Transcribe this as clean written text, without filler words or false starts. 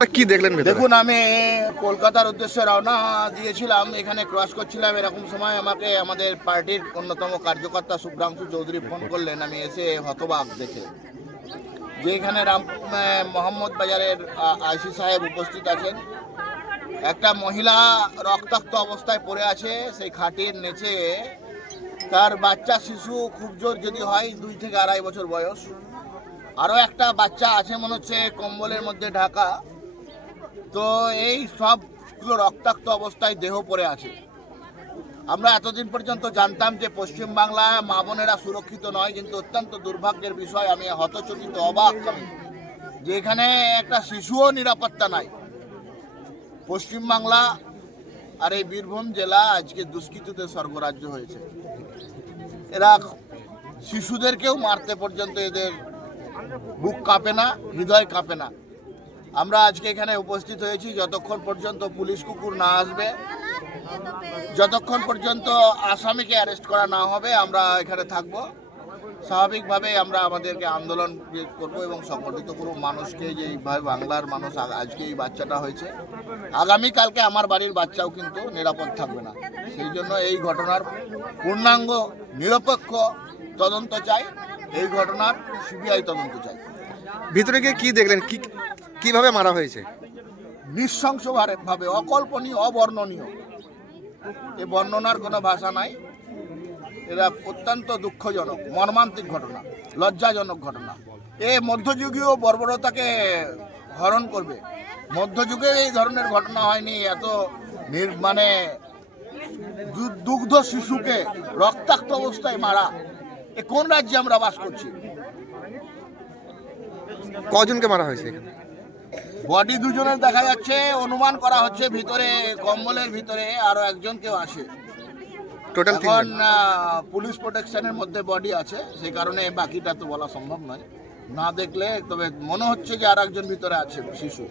কি দেখলেন? দেখুন, আমি কলকাতার উদ্দেশ্যে রওনা দিয়েছিলাম। এখানে ক্রস করছিলাম, এরকম সময় আমাকে আমাদের পার্টির অন্যতম কার্যকর্তা শুভ্রাংশু চৌধুরী ফোন করলেন। আমি এসে হতবাক দেখে যে এখানে মোহাম্মদ বাজারের আইসি সাহেব উপস্থিত আছেন। একটা মহিলা রক্তাক্ত অবস্থায় পড়ে আছে সেই খাটের নিচে। তার বাচ্চা শিশু খুব জোর যদি হয় 2 থেকে 2.5 বছর বয়স। আরও একটা বাচ্চা আছে মনে হচ্ছে কম্বলের মধ্যে ঢাকা। তো এই সবগুলো রক্তাক্ত অবস্থায় দেহ পড়ে আছে। আমরা এতদিন পর্যন্ত জানতাম যে পশ্চিমবাংলায় মা বোনেরা সুরক্ষিত নয়, কিন্তু অত্যন্ত দুর্ভাগ্যের বিষয়, আমি হতচকিত অবাক আমি যে এখানে একটা শিশুও নিরাপত্তা নাই। পশ্চিমবাংলা আর এই বীরভূম জেলা আজকে দুষ্কৃতীদের স্বর্গরাজ্য হয়েছে। এরা শিশুদেরকেও মারতে পর্যন্ত এদের বুক কাঁপে না, হৃদয় কাঁপে না। আমরা আজকে এখানে উপস্থিত হয়েছি যতক্ষণ পর্যন্ত পুলিশ কুকুর না আসবে, যতক্ষণ পর্যন্ত আসামিকে অ্যারেস্ট করা না হবে আমরা এখানে থাকব। স্বাভাবিকভাবে আমরা আমাদেরকে আন্দোলন করব এবং সংগঠিত করব মানুষকে, যে এইভাবে বাংলার মানুষ আজকে এই বাচ্চাটা হয়েছে, আগামীকালকে আমার বাড়ির বাচ্চাও কিন্তু নিরাপদ থাকবে না। সেই জন্য এই ঘটনার পূর্ণাঙ্গ নিরপেক্ষ তদন্ত চাই, এই ঘটনার সিবিআই তদন্ত চাই। ভিতরে গিয়ে কি দেখলেন? কিভাবে মারা হয়েছে? নৃশংসভাবে, অকল্পনীয়, অবর্ণনীয়। এ বর্ণনার কোনো ভাষা নাই। এরা অত্যন্ত দুঃখজনক, মর্মান্তিক ঘটনা, লজ্জাজনক ঘটনা। এ মধ্যযুগীয় বর্বরতাকে হরণ করবে। মধ্যযুগে এই ধরনের ঘটনা হয়নি। এত মানে দুগ্ধ শিশুকে রক্তাক্ত অবস্থায় মারা, এ কোন রাজ্যে আমরা বাস করছি? কজনকে মারা হয়েছে এখানে? বডি দুজনের দেখা যাচ্ছে, অনুমান করা হচ্ছে ভিতরে কম্বলের ভিতরে আরো একজন কেউ আসে। টোটাল এখন পুলিশ প্রোটেকশনের মধ্যে বডি আছে, সেই কারণে বাকিটা তো বলা সম্ভব নয় না দেখলে। তবে মনে হচ্ছে যে আর একজন ভিতরে আছে শিশু।